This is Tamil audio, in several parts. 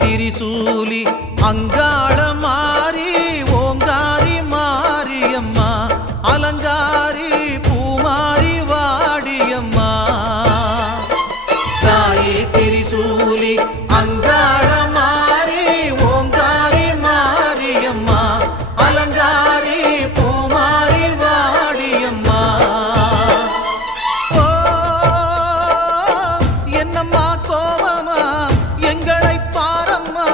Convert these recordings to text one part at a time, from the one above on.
திரிசூலி அங்காள மாறி ஓங்காரி மாரியம்மா அலங்காரி பூமாரி வாடியம்மா தாயே திரிசூலி அங்காள மாறி ஓங்காரி மாரியம்மா அலங்காரி பூமாரி வாடியம்மா ஓ என்னம்மா கோபமா எங்களை பாரம்மா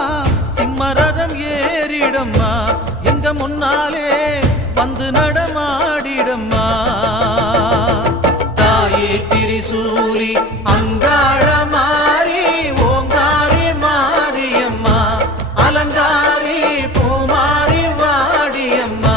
சிம்மரதம் ஏறிடம்மா எங்க முன்னாலே வந்து நடமாடிடம்மா தாயே திரிசூலி அங்காள மாறி ஓங்காரி மாரியம்மா அலங்காரி பூமாரி வாடியம்மா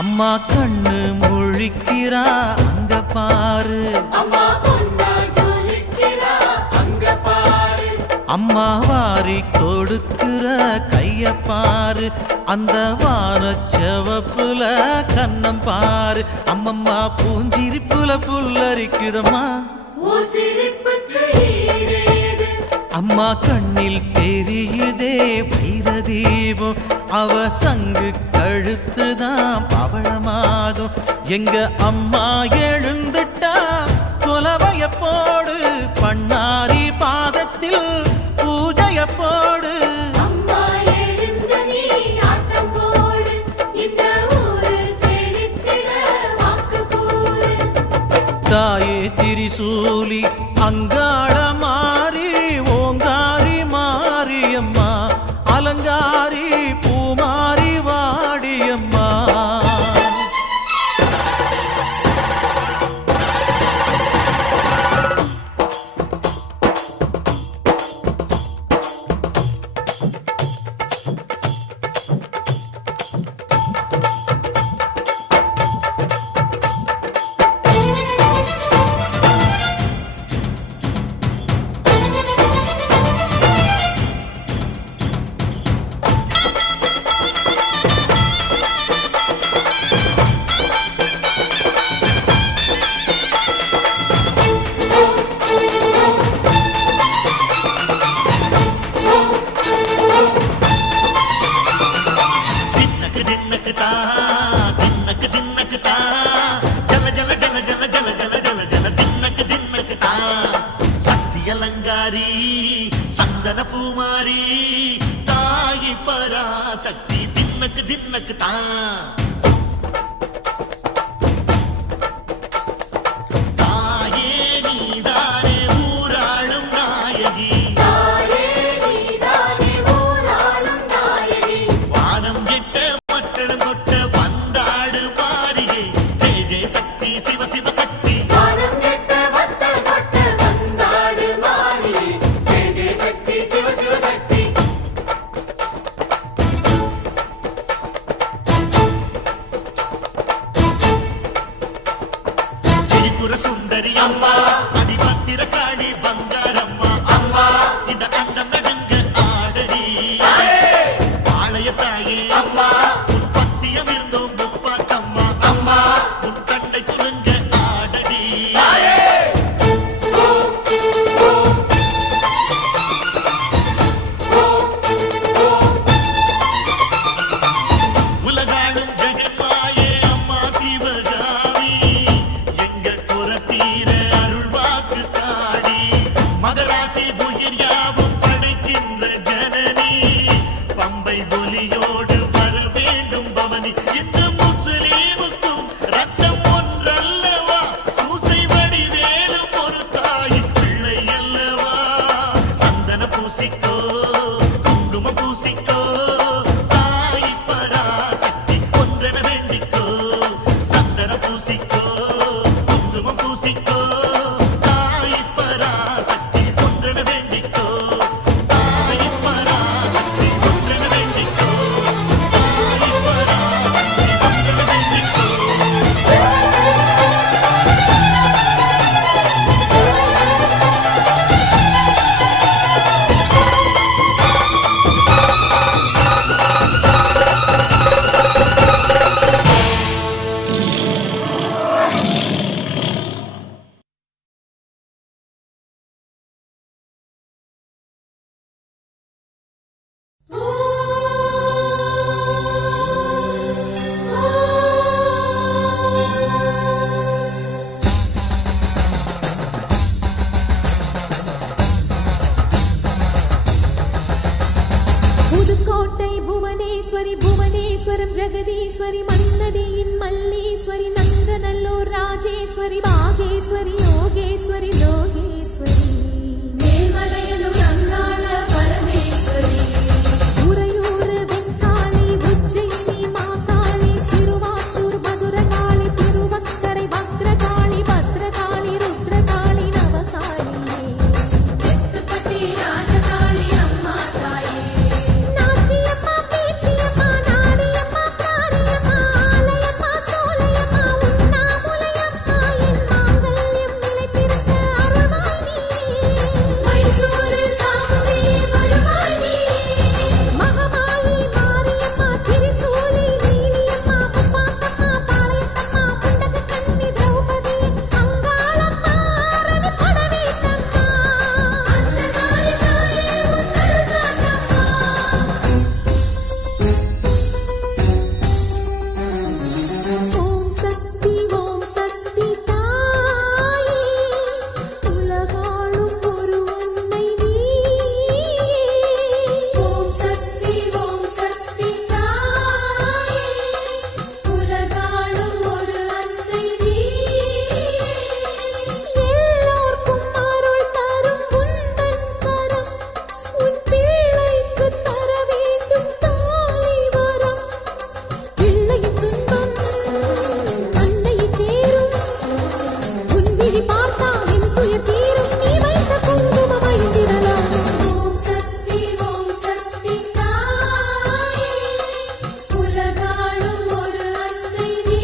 அம்மா கண்ணு முழிக்கிறா அங்க பாரு அம்மா வாரி கொடுக்கிற கைய பாரு அந்த வானச்சவப்புல கண்ணம் பாரு அம்மம்மா பூஞ்சிரிப்புல புல்லரிக்குதம்மா அம்மா கண்ணில் தெரியுதே வைரதீபம் அவ சங்கு கழுத்துதான் பவளமாகும் எங்க அம்மா எழுந்துட்டா கொலவைய போடு பண்ணாரி பாதத்தில் பூஜைய போடு தாயே திரிசூலி அங்காள மாறி ஓங்காரி மாரியம்மா அலங்காரி பூமாரி வாடியம்மா சந்தன பூமாரி தாயி பராசக்தி தின்னக்கு தின்னக்கு தான் சுந்தரி அம்மா அதிபத்திர காளி பங்காரம்மா அம்மா இந்த அண்டம் நடுங்க ஆடடி பாளைய தாயே அம்மா உற்பத்தியம் இருந்தோம் முப்பாட்டம்மா அம்மா உன் கண்ணை குலுங்க ஆடடி உலகாடும் ஜெகன்மாயே அம்மா சிவகாமி எங்க குரத்தீர அருள் ஜெகதீஸ்வரி மன்னதியின் மல்லீஸ்வரி நங்கநல்லூர் ராஜேஸ்வரி பாகேஸ்வரி யோகேஸ்வரி லோகேஸ்வரி மேல்மலையனூர் அங்காள பரமேஸ்வரி உறையூர் வெண்காளி உஜ்ஜயினி மாகாளி சிறுவாச்சூர் மதுரகாளி திருவக்கரை வக்ரகாளி பத்ரகாளி ருத்ரகாளி நவகாளி எட்டுப்பட்டி ராஜகாளி அம்மா தாயே நாச்சியம்மா பேச்சியம்மா நாடியம்மா பிராரியம்மா ஆலயம்மா சோலையம்மா உண்ணாமுலையம்மா என் மாங்கல்யம் நிலைத்திருக்க அருள்வாய் நீ மைசூரு சாமுண்டி வருவாய் நீ மகமாயி மாரியம்மா திரிசூலி நீலியம்மா புப்பாத்தம்மா பாளையத்தம்மா புண்டக கண்ணி திரௌபதி அங்காளம்மா அரணி படவேட்டம்மா அந்தகாரி தாயே உன்னருகாட்டம்மா ஓம் சக்தி தாயே உலகாளும் ஒரு அன்னை நீ ஓம் சக்தி தாயே உலகாளும் ஒரு அன்னை நீ எல்லோர்க்கும் அருள் தரும் உந்தன் கரம் உன் பிள்ளைக்கு தர வேண்டும் தாலி வரம் பிள்ளையின் துன்பம் அன்னையை சேரும் உன் விழி பார்த்தால் என் துயர் தீரும் நீ வைத்த குங்குமம் அழிந்திடலாம் ஓம் சக்தி தாயே உலகாளும் ஒரு அன்னை நீ